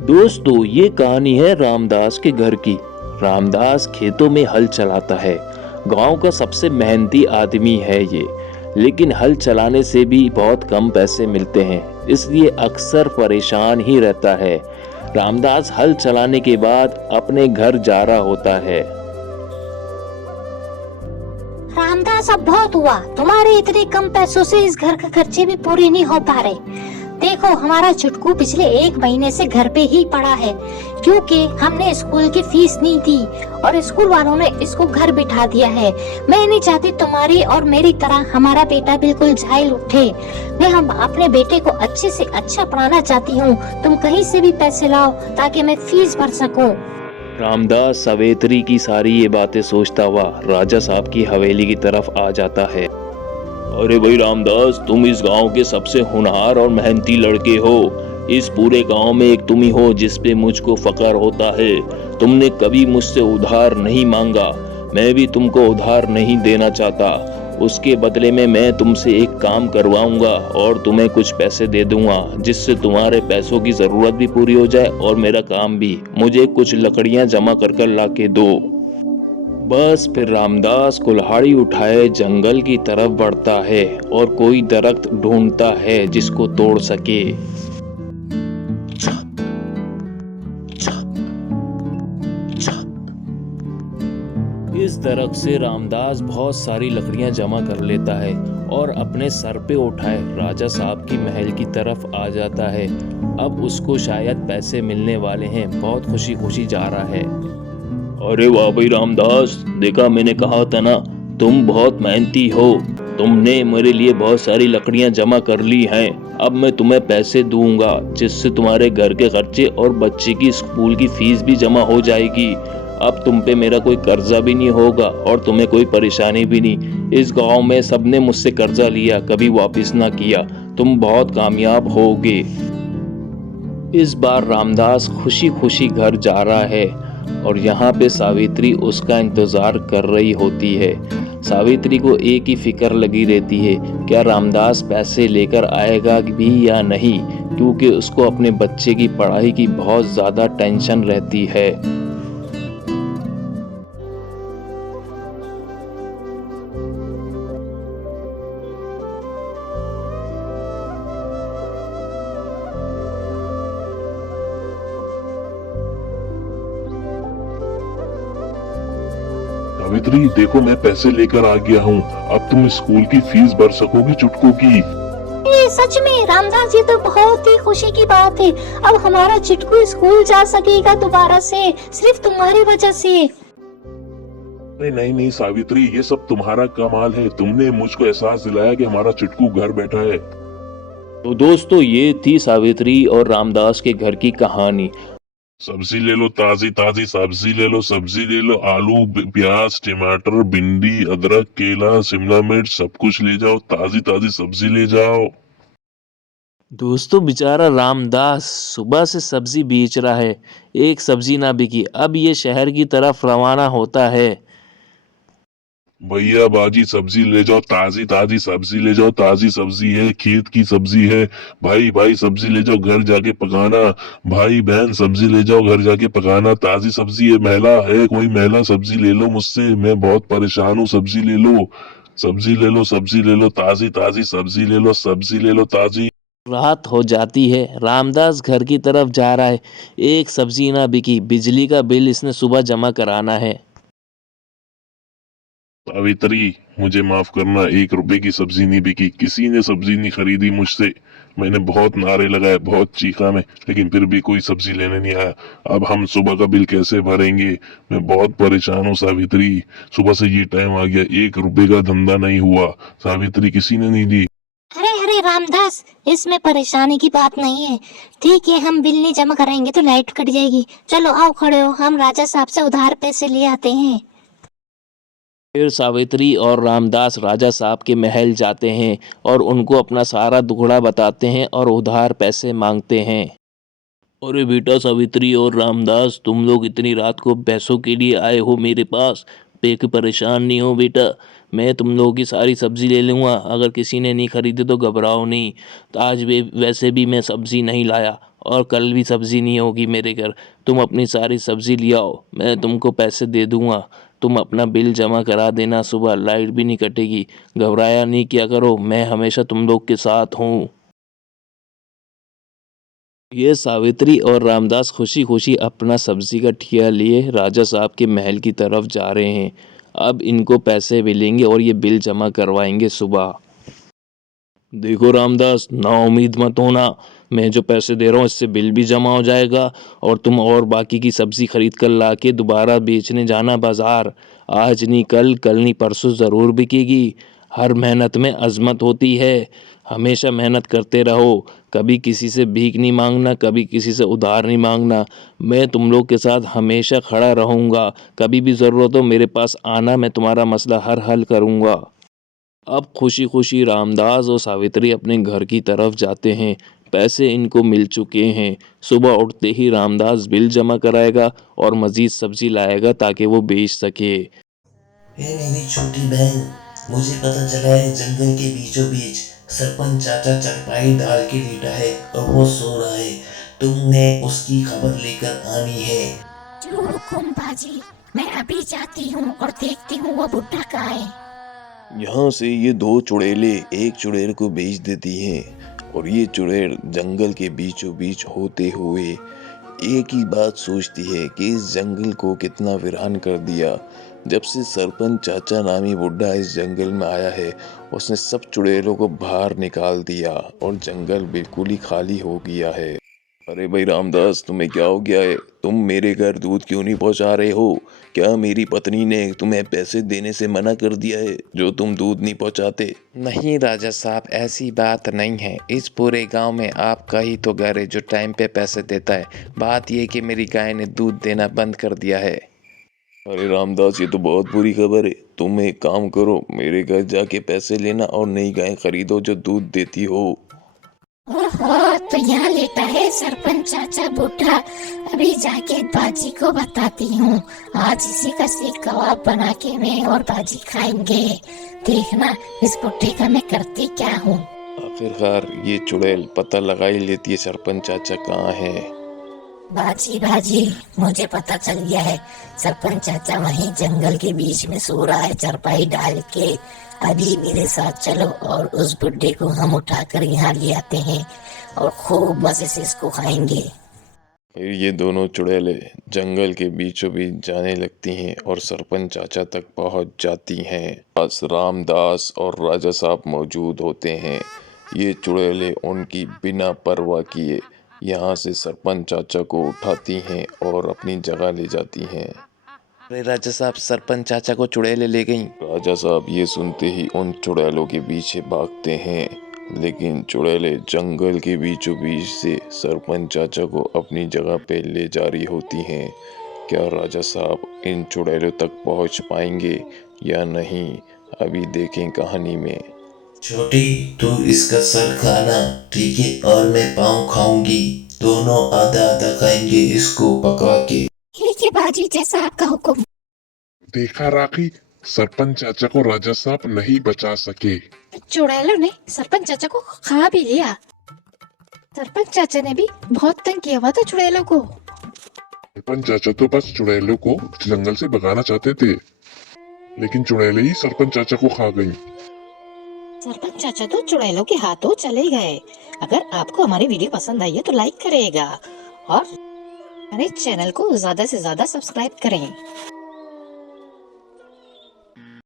दोस्तों, ये कहानी है रामदास के घर की। रामदास खेतों में हल चलाता है। गांव का सबसे मेहनती आदमी है ये, लेकिन हल चलाने से भी बहुत कम पैसे मिलते हैं, इसलिए अक्सर परेशान ही रहता है। रामदास हल चलाने के बाद अपने घर जा रहा होता है। रामदास, अब बहुत हुआ। तुम्हारे इतने कम पैसों से इस घर के खर्चे भी पूरे नहीं हो पा रहे। देखो, हमारा चुटकू पिछले 1 महीने से घर पे ही पड़ा है, क्योंकि हमने स्कूल की फीस नहीं दी और स्कूल वालों ने इसको घर बिठा दिया है। मैं नहीं चाहती तुम्हारी और मेरी तरह हमारा बेटा बिल्कुल झाइल उठे। मैं हम अपने बेटे को अच्छे से अच्छा पढ़ाना चाहती हूँ। तुम कहीं से भी पैसे लाओ ताकि मैं फीस भर सकूँ। रामदास सावित्री की सारी ये बातें सोचता हुआ राजा साहब की हवेली की तरफ आ जाता है। अरे भाई रामदास, तुम इस गांव के सबसे होनहार और मेहनती लड़के हो। इस पूरे गांव में एक तुम ही हो जिस पे मुझको फख्र होता है। तुमने कभी मुझसे उधार नहीं मांगा, मैं भी तुमको उधार नहीं देना चाहता। उसके बदले में मैं तुमसे एक काम करवाऊंगा और तुम्हें कुछ पैसे दे दूंगा, जिससे तुम्हारे पैसों की जरूरत भी पूरी हो जाए और मेरा काम भी। मुझे कुछ लकड़ियां जमा कर कर ला के दो। बस फिर रामदास कुल्हाड़ी उठाए जंगल की तरफ बढ़ता है और कोई दरख्त ढूंढता है जिसको तोड़ सके। इस दरख्त से रामदास बहुत सारी लकड़ियां जमा कर लेता है और अपने सर पे उठाए राजा साहब की महल की तरफ आ जाता है। अब उसको शायद पैसे मिलने वाले हैं, बहुत खुशी खुशी जा रहा है। अरे वाह भाई रामदास, देखा मैंने कहा था ना, तुम बहुत मेहनती हो। तुमने मेरे लिए बहुत सारी लकड़ियां जमा कर ली हैं। अब मैं तुम्हें पैसे दूंगा, जिससे तुम्हारे घर के खर्चे और बच्चे की स्कूल की फीस भी जमा हो जाएगी। अब तुम पे मेरा कोई कर्जा भी नहीं होगा और तुम्हें कोई परेशानी भी नहीं। इस गांव में सबने मुझसे कर्जा लिया, कभी वापस ना किया। तुम बहुत कामयाब होगे। इस बार रामदास खुशी खुशी घर जा रहा है और यहाँ पे सावित्री उसका इंतजार कर रही होती है। सावित्री को एक ही फिक्र लगी रहती है, क्या रामदास पैसे लेकर आएगा भी या नहीं, क्योंकि उसको अपने बच्चे की पढ़ाई की बहुत ज़्यादा टेंशन रहती है। सावित्री, देखो मैं पैसे लेकर आ गया हूँ। अब तुम स्कूल की फीस भर सकोगी चुटकू की। सच में रामदास, ये तो बहुत ही खुशी की बात है। अब हमारा चिटकू स्कूल जा सकेगा दोबारा से, सिर्फ तुम्हारी वजह से। अरे नहीं नहीं सावित्री, ये सब तुम्हारा कमाल है। तुमने मुझको एहसास दिलाया कि हमारा चिटकू घर बैठा है। तो दोस्तों, ये थी सावित्री और रामदास के घर की कहानी। सब्जी ले लो, ताजी ताजी सब्जी ले लो। सब्जी ले लो, आलू, प्याज, टमाटर, भिंडी, अदरक, केला, शिमला मिर्च, सब कुछ ले जाओ। ताजी ताजी सब्जी ले जाओ। दोस्तों, बेचारा रामदास सुबह से सब्जी बेच रहा है, एक सब्जी ना बिकी। अब ये शहर की तरफ रवाना होता है। भैया बाजी सब्जी ले जाओ, ताजी ताजी सब्जी ले जाओ। ताजी सब्जी है, खेत की सब्जी है। भाई भाई सब्जी ले जाओ, घर जाके पकाना। भाई बहन सब्जी ले जाओ, घर जाके पकाना। ताजी सब्जी है। महिला है कोई, महिला सब्जी ले लो मुझसे, मैं बहुत परेशान हूँ। सब्जी ले लो, सब्जी ले लो, सब्जी ले लो। ताजी ताजी सब्जी ले लो, सब्जी ले लो ताजी। रात हो जाती है, रामदास घर की तरफ जा रहा है, एक सब्जी ना बिकी। बिजली का बिल इसने सुबह जमा कराना है। सावित्री, मुझे माफ करना, 1 रुपए की सब्जी नहीं बिकी। किसी ने सब्जी नहीं खरीदी मुझसे। मैंने बहुत नारे लगाए, बहुत चीखा मैं, लेकिन फिर भी कोई सब्जी लेने नहीं आया। अब हम सुबह का बिल कैसे भरेंगे? मैं बहुत परेशान हूँ सावित्री। सुबह से ये टाइम आ गया, 1 रुपए का धंधा नहीं हुआ। सावित्री, किसी ने नहीं दी। अरे अरे रामदास, इसमें परेशानी की बात नहीं है। ठीक है, हम बिल नहीं जमा कराएंगे तो लाइट कट जाएगी। चलो आओ, खड़े हो, हम राजा साहब से उधार पैसे ले आते हैं। फिर सावित्री और रामदास राजा साहब के महल जाते हैं और उनको अपना सारा दुखड़ा बताते हैं और उधार पैसे मांगते हैं। अरे बेटा सावित्री और रामदास, तुम लोग इतनी रात को पैसों के लिए आए हो मेरे पास। परेशान नहीं हो बेटा, मैं तुम लोगों की सारी सब्जी ले लूँगा। अगर किसी ने नहीं खरीदी तो घबराओ नहीं। तो आज भी वैसे भी मैं सब्जी नहीं लाया, और कल भी सब्ज़ी नहीं होगी मेरे घर। तुम अपनी सारी सब्ज़ी ले आओ, मैं तुमको पैसे दे दूँगा। तुम अपना बिल जमा करा देना, सुबह लाइट भी नहीं कटेगी। घबराया नहीं किया करो, मैं हमेशा तुम लोग के साथ हूँ। ये सावित्री और रामदास खुशी खुशी अपना सब्जी का ठिया लिए राजा साहब के महल की तरफ जा रहे हैं। अब इनको पैसे मिलेंगे और ये बिल जमा करवाएंगे सुबह। देखो रामदास, ना उम्मीद मत होना, मैं जो पैसे दे रहा हूँ इससे बिल भी जमा हो जाएगा और तुम और बाकी की सब्जी खरीद कर ला के दोबारा बेचने जाना बाजार। आज नहीं कल, कल नहीं परसों ज़रूर बिकेगी। हर मेहनत में अजमत होती है, हमेशा मेहनत करते रहो। कभी किसी से भीख नहीं मांगना, कभी किसी से उधार नहीं मांगना। मैं तुम लोग के साथ हमेशा खड़ा रहूँगा। कभी भी ज़रूरत हो मेरे पास आना, मैं तुम्हारा मसला हर हल करूँगा। अब खुशी खुशी रामदास और सावित्री अपने घर की तरफ जाते हैं। पैसे इनको मिल चुके हैं। सुबह उठते ही रामदास बिल जमा कराएगा और मज़ीद सब्जी लाएगा ताकि वो बेच सके। हे मेरी छोटी बहन, मुझे पता चला है जंगल के बीचों बीच सरपंच चाचा चारपाई डाल के लेटा है और वो सो रहा है। तुमने उसकी खबर लेकर आनी है। हुकुम बाजी, मैं अभी जाती हूँ और देखती हूँ वो बुढ़ा कहाँ है। यहाँ से ये दो चुड़ैले एक चुड़ैल को बेच देती हैं और ये चुड़ैल जंगल के बीचों बीच होते हुए एक ही बात सोचती है कि इस जंगल को कितना वीरान कर दिया। जब से सरपंच चाचा नामी बुढ़ा इस जंगल में आया है, उसने सब चुड़ैलों को बाहर निकाल दिया और जंगल बिल्कुल ही खाली हो गया है। अरे भाई रामदास, तुम्हें क्या हो गया है? तुम मेरे घर दूध क्यों नहीं पहुंचा रहे हो? क्या मेरी पत्नी ने तुम्हें पैसे देने से मना कर दिया है जो तुम दूध नहीं पहुंचाते? नहीं राजा साहब, ऐसी बात नहीं है। इस पूरे गांव में आपका ही तो घर है जो टाइम पे पैसे देता है। बात यह कि मेरी गाय ने दूध देना बंद कर दिया है। अरे रामदास, ये तो बहुत बुरी खबर है। तुम एक काम करो, मेरे घर जाके पैसे लेना और नई गाय खरीदो जो दूध देती हो। ओहो, तो यहाँ लेटा है सरपंच चाचा बूढ़ा। अभी जाके बाजी को बताती हूँ। आज इसी का सीख कबाब बना के मैं और बाजी खाएंगे। देखना इस बुढ़े का मैं करती क्या हूँ। आखिरकार ये चुड़ैल पता लगा ही लेती है सरपंच चाचा कहाँ है। बाजी बाजी, मुझे पता चल गया है। सरपंच चाचा वहीं जंगल के बीच में सो रहा है चारपाई डाल के। अभी मेरे साथ चलो और उस बुड्ढे को हम उठाकर यहाँ ले आते हैं और खूब मजे से इसको खाएंगे। फिर ये दोनों चुड़ैलें जंगल के बीचों बीच जाने लगती हैं और सरपंच चाचा तक पहुंच जाती हैं। बस रामदास और राजा साहब मौजूद होते हैं। ये चुड़ैलें उनकी बिना परवाह किए यहाँ से सरपंच चाचा को उठाती हैं और अपनी जगह ले जाती हैं। अरे राजा साहब, सरपंच चाचा को चुड़ैलें ले गई। राजा साहब ये सुनते ही उन चुड़ैलों के पीछे भागते हैं, लेकिन चुड़ैलें जंगल के बीचों बीच से सरपंच चाचा को अपनी जगह पे ले जा रही होती हैं। क्या राजा साहब इन चुड़ैलों तक पहुंच पाएंगे या नहीं, अभी देखें कहानी में। छोटी, तू इसका सर खाना, ठीक है, और मैं पाँव खाऊंगी। दोनों आधा आधा खाएंगे इसको पका के। ठीक है बाजी, जैसा आपका हुक्म। देखा राखी, सरपंच चाचा को राजा साहब नहीं बचा सके। चुड़ैलों ने सरपंच चाचा को खा भी लिया। सरपंच चाचा ने भी बहुत तंग किया हुआ था चुड़ैलों को। सरपंच चाचा तो बस चुड़ैलों को जंगल से भगाना चाहते थे, लेकिन चुड़ैलें ही सरपंच चाचा को खा गईं। सरपंच चाचा तो चुड़ैलों के हाथों चले गए। अगर आपको हमारी वीडियो पसंद आई है तो लाइक करेगा और हमारे चैनल को ज्यादा से ज्यादा सब्सक्राइब करें।